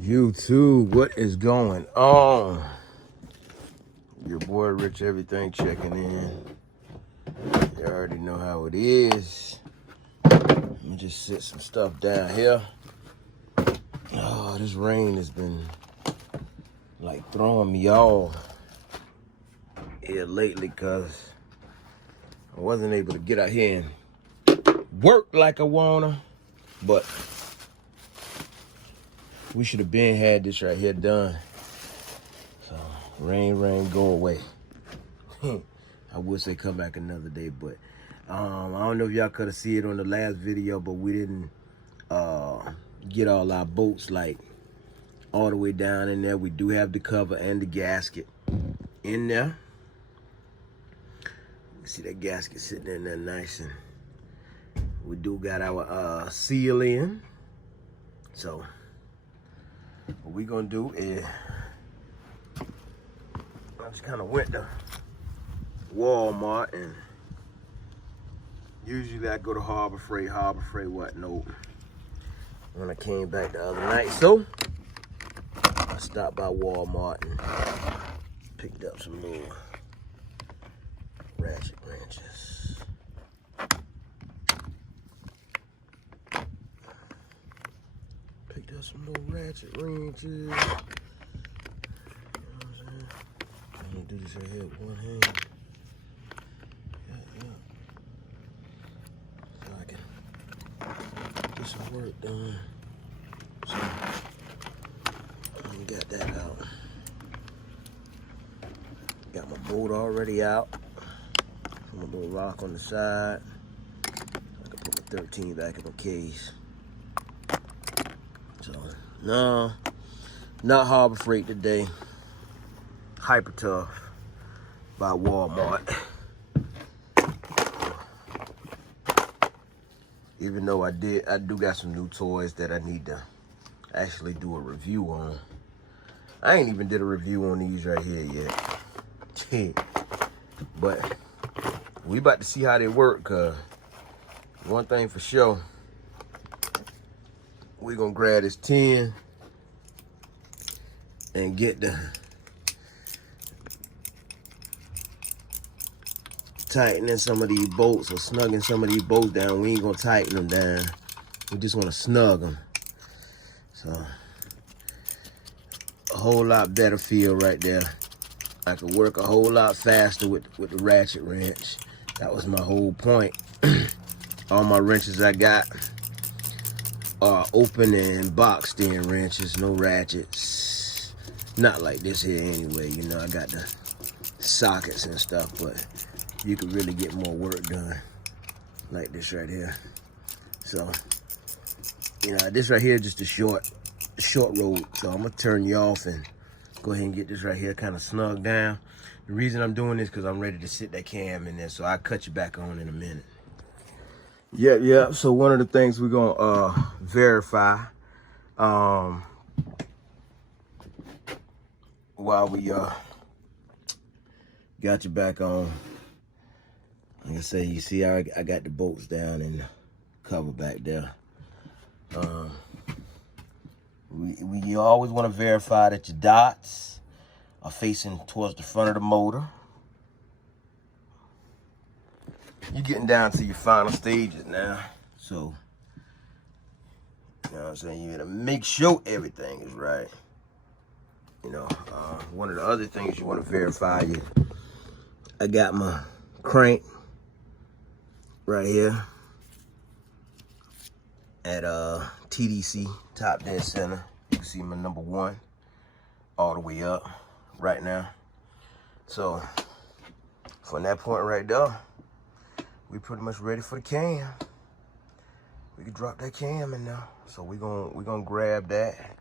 YouTube, what is going on? Your boy Rich Everything checking in. You already know how it is. Let me just sit some stuff down here. Oh, this rain has been like throwing me off here lately because I wasn't able to get out here and work like I wanna, but we should have been had this right here done. So rain, go away. I would say come back another day, but I don't know if y'all could have seen it on the last video, but we didn't get all our bolts like all the way down in there. We do have the cover and the gasket in there. See that gasket sitting in there nice, and we do got our seal in. So what we gonna do is I just kind of went to Walmart, and usually I go to Harbor Freight wasn't open when I came back the other night, so I stopped by Walmart and picked up some little ratchet wrenches. Picked up some little ratchet wrenches. You know what I'm saying? I'm gonna do this right here with one hand. So I can get some work done. So I got that out. Got my bolt already out. Some little rock on the side. I can put my 13 back in my case. So no, not Harbor Freight today. Hyper Tough by Walmart. Even though I do got some new toys that I need to actually do a review on. I ain't even did a review on these right here yet. But we about to see how they work, cause one thing for sure, we gonna grab this 10 and get the tightening some of these bolts or snugging some of these bolts down. We ain't gonna tighten them down. We just wanna snug them. So a whole lot better feel right there. I could work a whole lot faster with the ratchet wrench. That was my whole point. All my wrenches I got are open and boxed in wrenches, no ratchets. Not like this here anyway, you know, I got the sockets and stuff, but you could really get more work done like this right here. So, you know, this right here is just a short road. So I'm gonna turn you off and go ahead and get this right here kind of snug down. The reason I'm doing this because I'm ready to sit that cam in there, so I'll cut you back on in a minute. Yeah. So one of the things we're gonna verify while we got you back on. Like I say, you see I got the bolts down and the cover back there. We always want to verify that your dots are facing towards the front of the motor. You're getting down to your final stages now, so you know what I'm saying, you gotta make sure everything is right. You know, one of the other things you want to verify is I got my crank right here at TDC, top dead center. You can see my number 1 all the way up right now. So from that point right there, we pretty much ready for the cam. We can drop that cam in there. So we gonna grab that.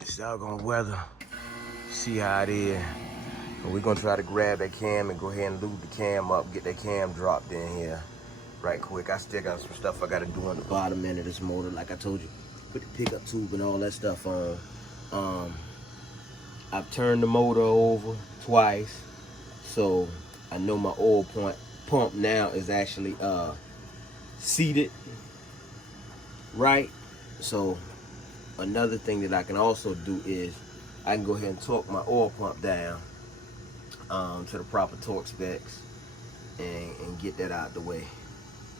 It's all gonna weather. See how it is. And we're gonna try to grab that cam and go ahead and lube the cam up, get that cam dropped in here right quick. I still got some stuff I gotta do on the bottom end of this motor, like I told you. Put the pickup tube and all that stuff on. I've turned the motor over twice, so I know my oil pump now is actually seated right? So another thing that I can also do is I can go ahead and torque my oil pump down to the proper torque specs and get that out the way,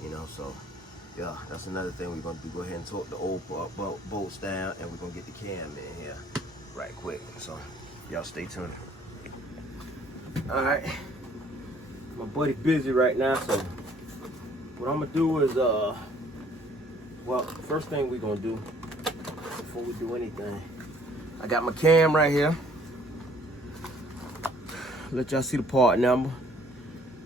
you know. So yeah, that's another thing we're gonna do. Go ahead and torque the oil bolts down, and we're gonna get the cam in here right quick. So y'all stay tuned. All right, my buddy busy right now, so what I'm gonna do is well, first thing we're gonna do before we do anything, I got my cam right here. Let y'all see the part number.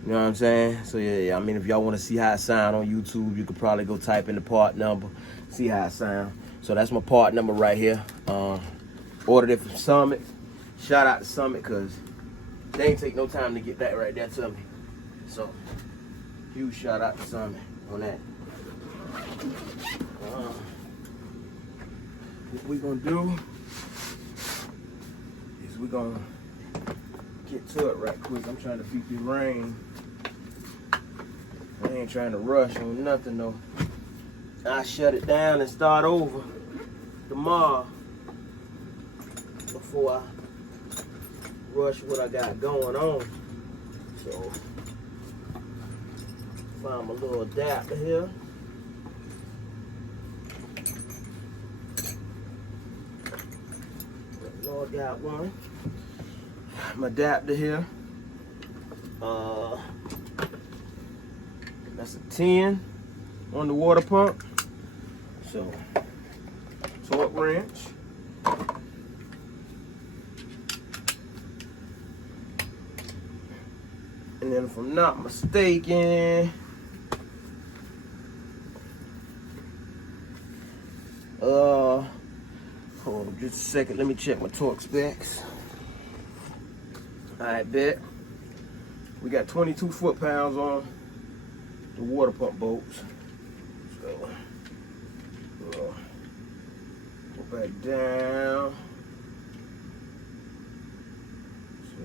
You know what I'm saying? So yeah, I mean, if y'all want to see how it sound on YouTube, you could probably go type in the part number, see how it sound. So that's my part number right here. Ordered it from Summit. Shout out to Summit, because they ain't take no time to get that right there to me. So huge shout out to Summit on that. What we gonna do is we gonna get to it right quick. I'm trying to beat the rain. I ain't trying to rush on nothing though. I shut it down and start over tomorrow before I rush what I got going on. So find my little adapter here. Lord got one. My adapter here. That's a 10 on the water pump. So torque wrench. And then if I'm not mistaken, hold on just a second, let me check my torque specs. Alright, bet. We got 22 foot-pounds on the water pump bolts. So, go back down. So,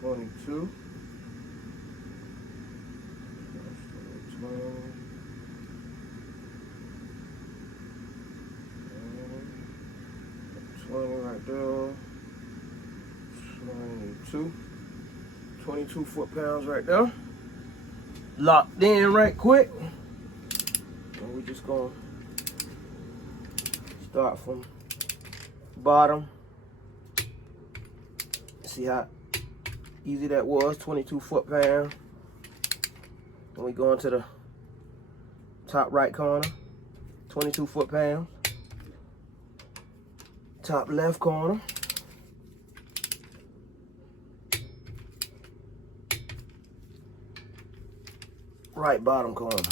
22. 20 right there. 22 foot-pounds right there. Locked in right quick. And we just gonna start from bottom. See how easy that was, 22 foot-pounds. And we go into the top right corner, 22 foot-pounds. Top left corner. Right bottom corner.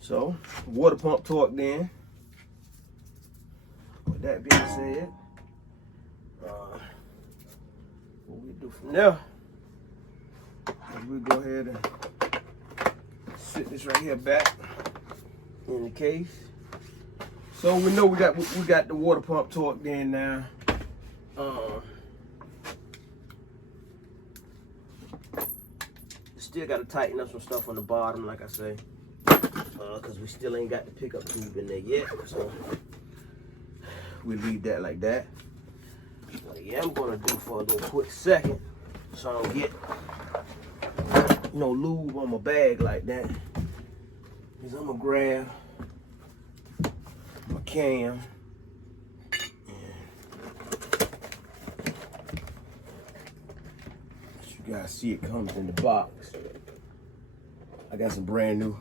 So, water pump torque then. With that being said, what we do from there is we go ahead and sit this right here back in the case. So we know we got the water pump torque in now. Still got to tighten up some stuff on the bottom, like I say, because we still ain't got the pickup tube in there yet. So we leave that like that. What I am gonna do for a little quick second, so I don't get no lube on my bag like that, is I'm gonna grab my cam. You guys see it comes in the box. I got some brand new.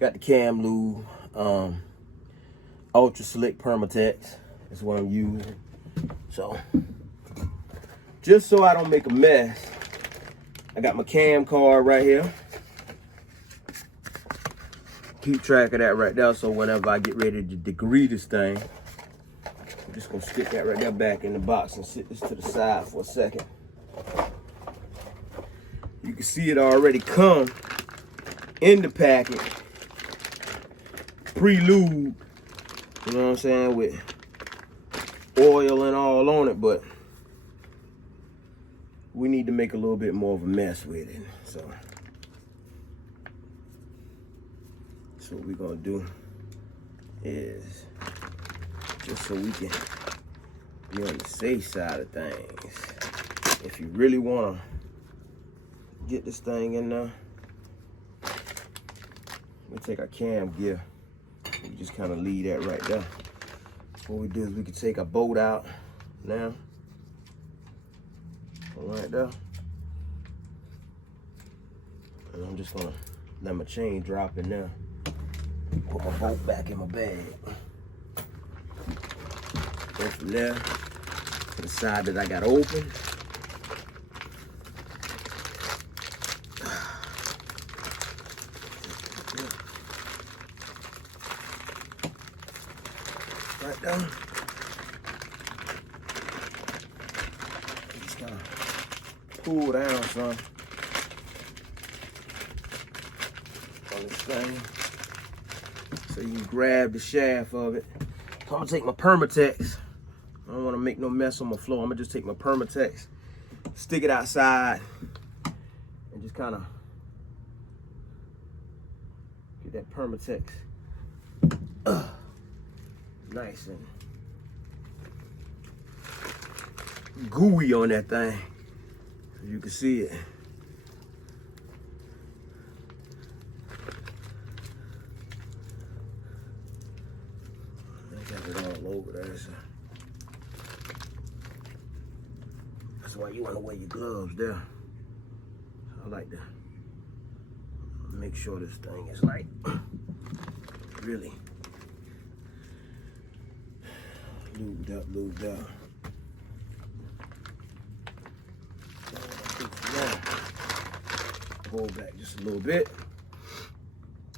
Got the cam lube, Ultra Slick Permatex. That's what I'm using. So, just so I don't make a mess, I got my cam card right here. Keep track of that right there, so whenever I get ready to degree this thing, I'm just gonna stick that right there back in the box and sit this to the side for a second. You can see it already come in the packet, pre-lube, you know what I'm saying, with oil and all on it, but we need to make a little bit more of a mess with it. So what we're gonna do is, just so we can be on the safe side of things, if you really wanna get this thing in there, we take our cam gear. We just kind of leave that right there. What we do is we can take our bolt out now, right there, and I'm just gonna let my chain drop in there. Put my bolt back in my bag. Go from there to the side that I got open. Right down. Just gotta pull down some on this thing so you can grab the shaft of it. So I'm gonna take my Permatex. I don't want to make no mess on my floor. I'm gonna just take my Permatex, stick it outside, and just kind of get that Permatex nice and gooey on that thing, so you can see it. I got it all over there, so that's why you want to wear your gloves there. I like to make sure this thing is like really lubed up. Pull back just a little bit.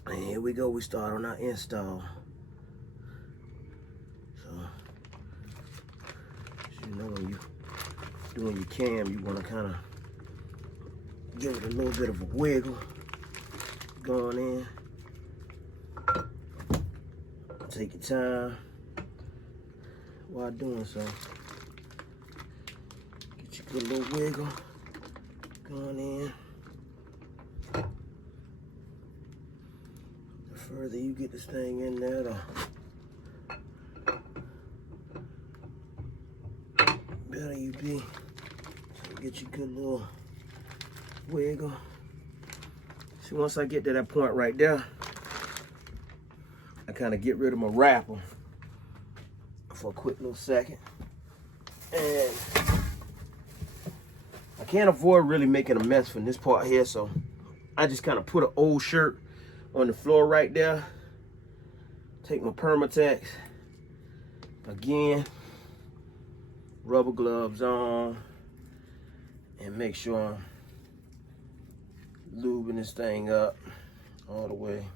And here we go, we start on our install. So, as you know, when you're doing your cam, you want to kind of give it a little bit of a wiggle going in. Take your time while doing so. Get your good little wiggle going in. The further you get this thing in there, the better you be. So get your good little wiggle. See, once I get to that point right there, I kind of get rid of my wrapper for a quick little second. And I can't avoid really making a mess from this part here, so I just kind of put an old shirt on the floor right there. Take my Permatex. Again, rubber gloves on. And make sure I'm lubing this thing up all the way.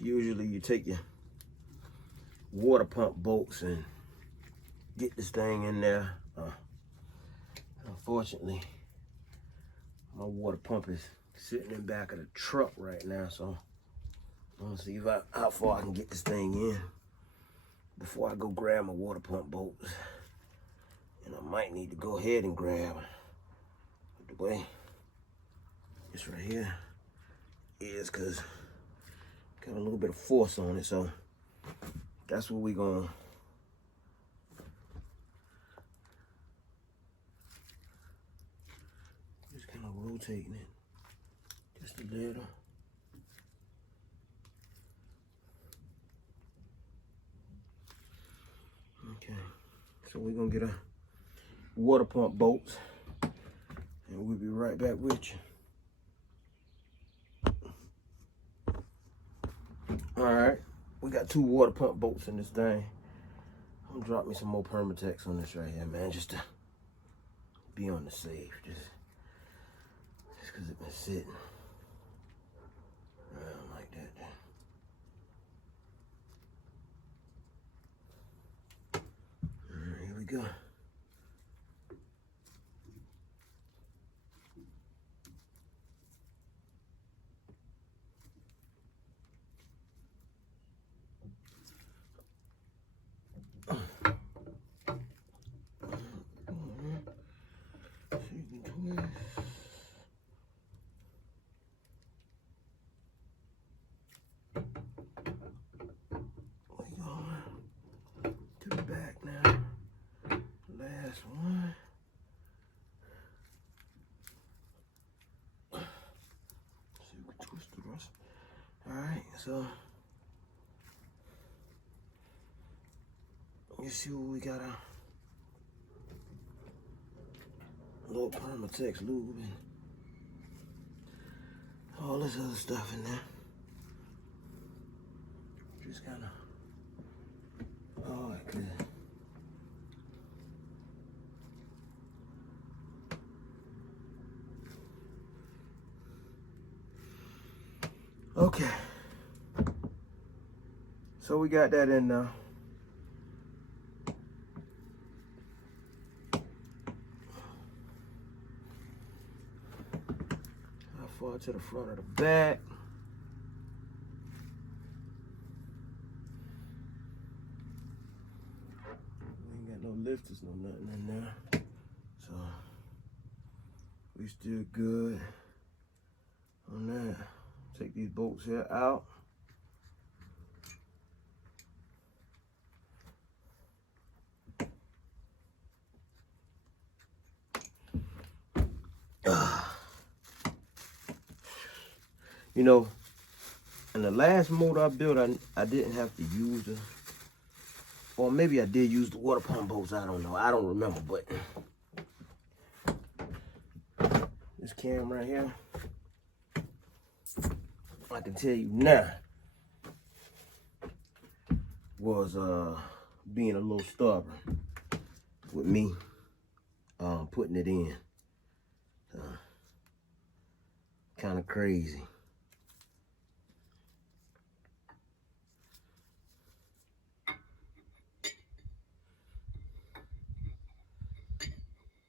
Usually you take your water pump bolts and get this thing in there. Unfortunately, my water pump is sitting in the back of the truck right now, so I'm gonna see how far I can get this thing in before I go grab my water pump bolts. And I might need to go ahead and grab the way this right here is, because got a little bit of force on it, so that's what we're gonna just kind of rotating it just a little. Okay, so we're gonna get a water pump bolts and we'll be right back with you. All right, we got 2 water pump bolts in this thing. I'm gonna drop me some more Permatex on this right here, man, just to be on the safe, just because it's been sitting around like that. All right, here we go. So you see what we got, a little Permatex lube and all this other stuff in there. Just kind of, oh, good. Okay, so we got that in now. How far to the front of the back? Ain't got no lifters, no nothing in there, so we still good on that. Take these bolts here out. You know, in the last motor I built, I didn't have to use the, or maybe I did use the water pump bolts, I don't know. I don't remember, but this cam right here, I can tell you now, was being a little stubborn with me putting it in. Kind of crazy.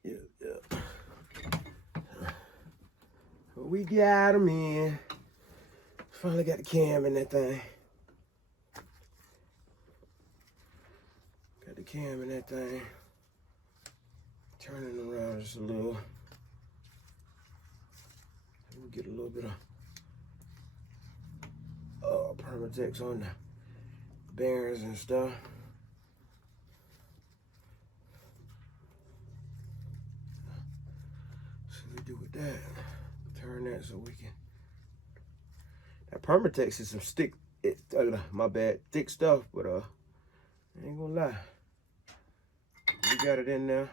Yeah. We got them in. Finally got the cam in that thing. Got the cam in that thing. Turning around just a little. We'll get a little bit of Permatex on the bearings and stuff. So we do with that. Turn that so we can. That Permatex is some thick, my bad, thick stuff, but I ain't gonna lie. We got it in there.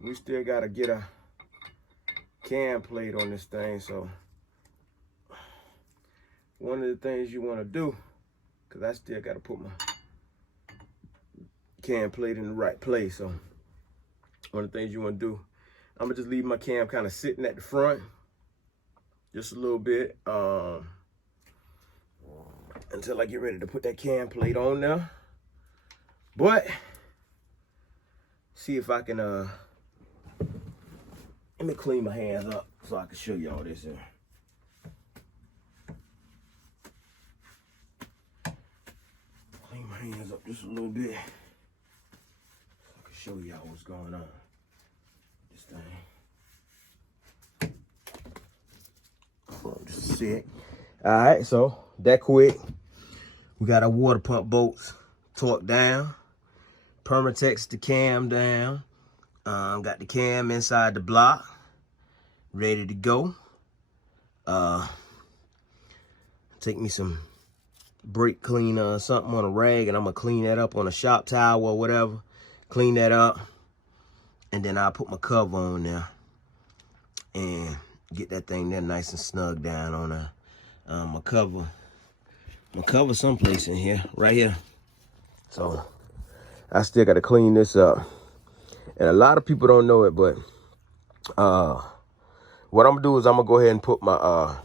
We still gotta get a cam plate on this thing, so one of the things you wanna do, cause I still gotta put my cam plate in the right place, so one of the things you wanna do, I'm gonna just leave my cam kind of sitting at the front, just a little bit, until I get ready to put that cam plate on there. But see if I can let me clean my hands up so I can show y'all this here. Clean my hands up just a little bit so I can show y'all what's going on with this thing. Hold on just a sec. All right, so that quick. We got our water pump bolts torqued down. Permatex the cam down. Got the cam inside the block, ready to go. Take me some brake cleaner or something on a rag, and I'm gonna clean that up on a shop towel or whatever. Clean that up, and then I'll put my cover on there and get that thing there nice and snug down on there. My cover someplace in here, right here. So I still gotta clean this up. And a lot of people don't know it, but what I'm gonna do is I'm gonna go ahead and put my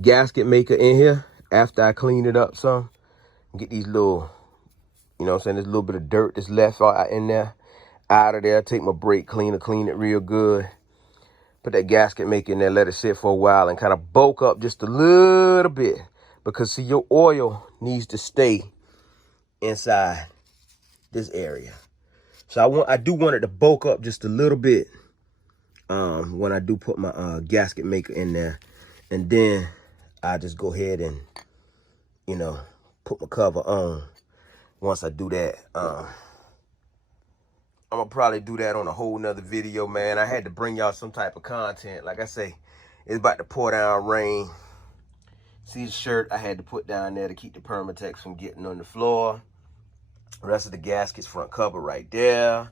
gasket maker in here after I clean it up some. Get these little, you know what I'm saying, there's a little bit of dirt that's left out in there, out of there. Take my brake cleaner, clean it real good. Put that gasket maker in there, let it sit for a while and kind of bulk up just a little bit. Because see, your oil needs to stay inside this area. So I do want it to bulk up just a little bit when I do put my gasket maker in there. And then I just go ahead and, you know, put my cover on. Once I do that, I'm gonna probably do that on a whole nother video, man. I had to bring y'all some type of content. Like I say, It's about to pour down rain. See the shirt I had to put down there to keep the Permatex from getting on the floor. The rest of the gaskets front cover right there.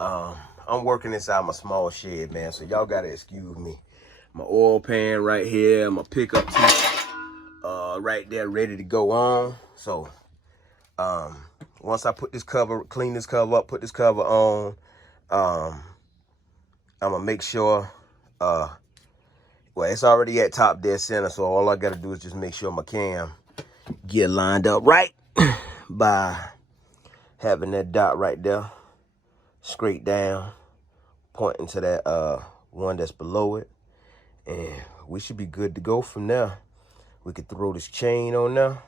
I'm working inside my small shed, man, so y'all gotta excuse me. My oil pan right here, my pickup tube right there ready to go on. So once I put this cover, clean this cover up, put this cover on, I'm gonna make sure well, it's already at top dead center, so all I gotta do is just make sure my cam get lined up right by having that dot right there straight down, pointing to that one that's below it, and we should be good to go from there. We could throw this chain on there,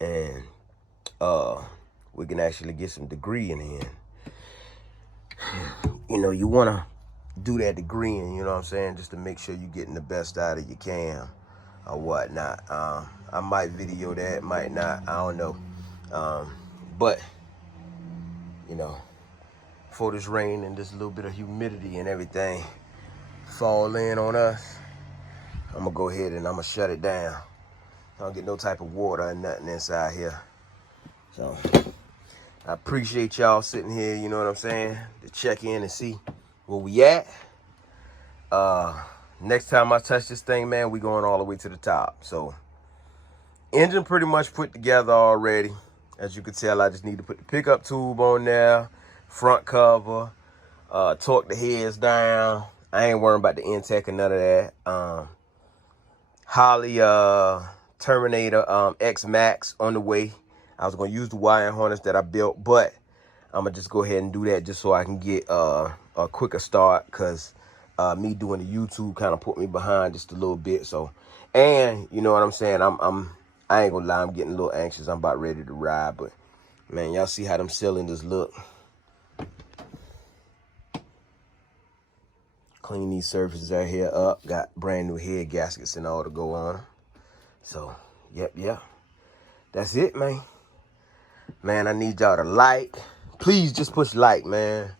and we can actually get some degree in here. You know, you want to do that degree in, you know what I'm saying, just to make sure you're getting the best out of your cam or whatnot. I might video that, might not, I don't know. But, you know, for this rain and this little bit of humidity and everything fall in on us, I'm going to go ahead and I'm going to shut it down. I don't get no type of water or nothing inside here. So I appreciate y'all sitting here, you know what I'm saying, to check in and see where we at. Next time I touch this thing, man, we going all the way to the top. So engine pretty much put together already. As you can tell, I just need to put the pickup tube on there, front cover, torque the heads down. I ain't worrying about the intake or none of that. Holley Terminator X Max on the way. I was gonna use the wiring harness that I built, but I'm gonna just go ahead and do that just so I can get a quicker start, because me doing the YouTube kind of put me behind just a little bit. So, and you know what I'm saying, I ain't gonna lie, I'm getting a little anxious. I'm about ready to ride, but man, y'all see how them cylinders look. Clean these surfaces out here up. Got brand new head gaskets and all to go on. So, yep. That's it, man. Man, I need y'all to like. Please just push like, man.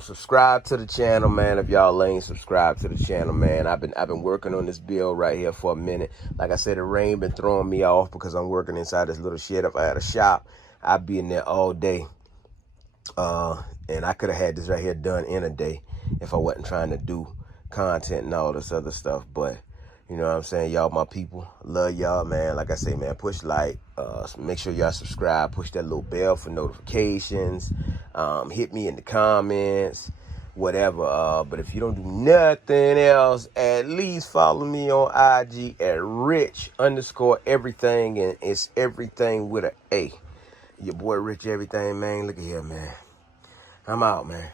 Subscribe to the channel, man. If y'all ain't subscribed to the channel, man. I've been working on this build right here for a minute. Like I said, the rain been throwing me off because I'm working inside this little shed. If I had a shop, I'd be in there all day. And I could have had this right here done in a day if I wasn't trying to do content and all this other stuff. But you know what I'm saying, y'all my people, love y'all, man. Like I say, man, push like, make sure y'all subscribe, push that little bell for notifications, hit me in the comments, whatever. But if you don't do nothing else, at least follow me on IG at rich_everything, and it's everything with an A. Your boy Rich Everything, man. Look at here, man. I'm out, man.